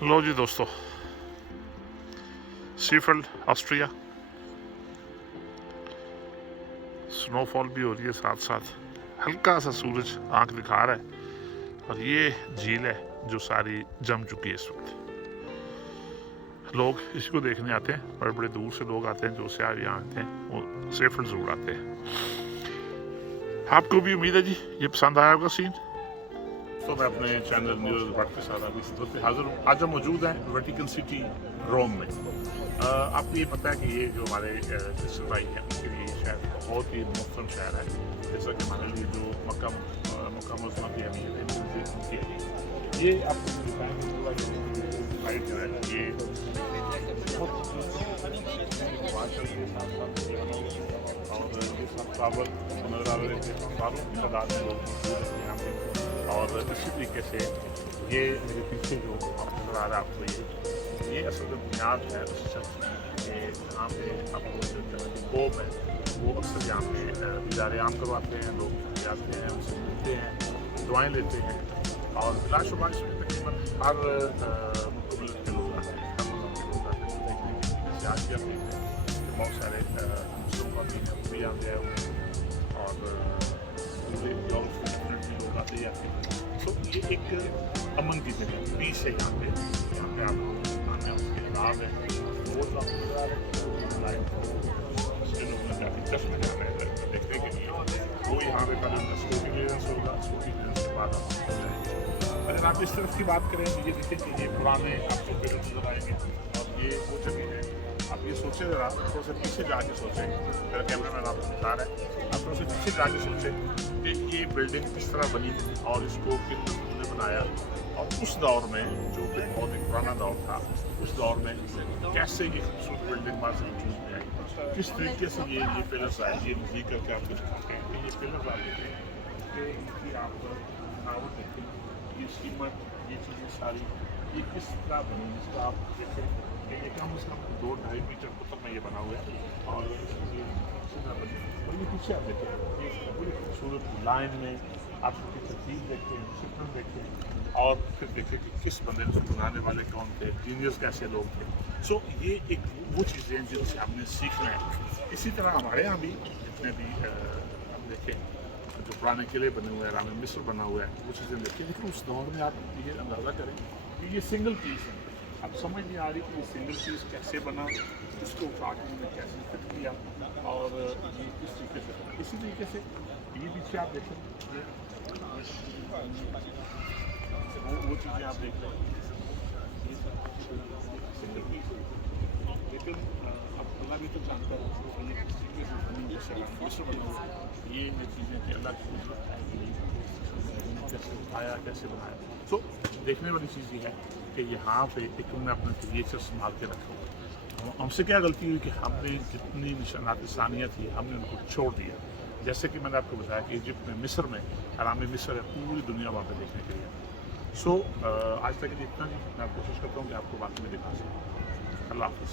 لو جی دوستو سیفلڈ آسٹریا سنو فال بھی ہو رہی ہے ساتھ ساتھ ہلکا سا سورج آنکھ دکھا رہا ہے اور یہ جھیل ہے جو ساری جم چکی ہے اس وقت لوگ اسی کو دیکھنے آتے ہیں بڑے بڑے دور سے لوگ آتے ہیں جو سیاح یہاں آتے ہیں وہ سیفلڈ ضرور آتے ہیں آپ کو بھی امید ہے جی یہ پسند آیا ہوگا سین تو میں اپنے چینل نیوز بٹ کے ساتھ ابھی صدر پہ حاضر ہوں آج ہم موجود ہیں ویٹیکن سٹی روم میں آپ کو یہ پتہ ہے کہ یہ جو ہمارے کرسچن بھائی ہیں ان کے لیے یہ شہر بہت ہی محترم شہر ہے جیسا کہ ہمارے لیے جو مکہ مسلم کی اہمیت ہے ان کی اہمیت یہ آپ کو دکھائیں گے پورا سائڈ جو ہے یہ بہت اور یہ سب ٹاور نظر آ رہے تھے سالوں کی تعداد میں لوگ موجود ہیں یہاں پہ اور اسی طریقے سے یہ میرے پیچھے جو نظر آ رہا ہے آپ کو یہ اصل میں بنیاد ہے اس شخص کی کہ یہاں پہ آپ کو جو قوم ہے وہ اکثر یہاں پہ دیدار عام کرواتے ہیں لوگ جاتے ہیں ان سے ملتے ہیں دعائیں لیتے ہیں اور بلا شبہ اس میں تقریباً ہر ملک کے لوگ آتے ہیں ہر مذہب کے لوگ آتے ہیں دیکھنے کے لیے آسیا میں بہت سارے مسلم قومی ہیں وہ بھی آتے ہیں اور پورے یورپ سے لوگ آتے ہی آتے ہیں تو یہ ایک امن کی جگہ پیس ہے یہاں پہ آپ کو دکانیں اس کے علاوہ ہے بہت لوگ نظر آ رہے ہیں لوگ نہ جاتے چشمے جا رہے ہیں دیکھنے کے لیے وہ یہاں پہ پہلے اسکوٹی کلیئرنس ہوگا اسکوٹی کلیئرنس کے بعد آپ ہو جائیں گے اگر آپ اس طرف کی بات کریں تو یہ دیکھیں کہ یہ پرانے آپ کو پیڑ نظر آئیں گے اور یہ وہ جگہ ہے آپ یہ سوچیں ذرا تھوڑا سا پیچھے جا کے سوچیں میرا کیمرہ مین آپ کو بتا رہا ہے آپ تھوڑا سا پیچھے جا کے سوچیں کہ یہ بلڈنگ کس طرح بنی اور اس کو کن لوگوں نے بنایا اور اس دور میں جو کہ بہت ایک پرانا دور تھا اس دور میں کیسے یہ خوبصورت بلڈنگ بعض وجود میں آئی کس طریقے سے یہ پلرس آئے یہ نزدیک کر کے آپ کچھ کہتے ہیں کہ یہ پلرس آپ دیکھیں کہ ان کی آپ بناوٹ دیکھیں یہ سیمنٹ یہ چیزیں ساری یہ کس طرح بنی جس کا آپ دیکھیں یہ کم از کم 2-2.5 میٹر قطر میں یہ بنا ہوا ہے اور اور یہ پیچھے آپ دیکھیں یہ بڑی خوبصورت لائن میں آپ کی ترتیب دیکھیں ڈسپلن دیکھیں اور پھر دیکھیں کہ کس بندے نے بنانے والے کون تھے انجینئرس کیسے لوگ تھے سو یہ ایک وہ چیزیں ہیں جن سے ہم نے سیکھنا ہے اسی طرح ہمارے یہاں بھی جتنے بھی ہم دیکھیں جو پرانے قلعے بنے ہوئے ہیں رام مصر بنا ہوا ہے وہ چیزیں دیکھیں لیکن اس دور میں آپ یہ اندازہ کریں کہ یہ سنگل پیس ہے اب سمجھ نہیں آ رہی کہ یہ سنگل پیس کیسے بنا اس کو کاٹنے میں کیسے فٹ کیا اور یہ کس طریقے سے بنا اسی طریقے سے یہ پیچھے آپ دیکھیں وہ چیزیں آپ دیکھ لیں سنگل پیس لیکن اب اللہ بھی تو جانتا ہے کہ یہ کس طریقے سے زمین جیسے مصر بنا ہوا یہ چیزیں کہ اللہ کی قدرت ہے کیسے اٹھایا کیسے بنایا تو دیکھنے والی چیز یہ ہے کہ یہاں پہ ایک ہم نے اپنا کریچر سنبھال کے رکھا ہم سے کیا غلطی ہوئی کہ ہم نے جتنی نشانات ثانیہ تھی ہم نے ان کو چھوڑ دیا جیسے کہ میں نے آپ کو بتایا کہ ایجپٹ میں مصر میں حرام مصر ہے پوری دنیا وہاں پہ دیکھنے کے لیے سو آج تک یہ اتنا نہیں میں کوشش کرتا ہوں کہ آپ کو باقی میں دکھا سکوں اللہ حافظ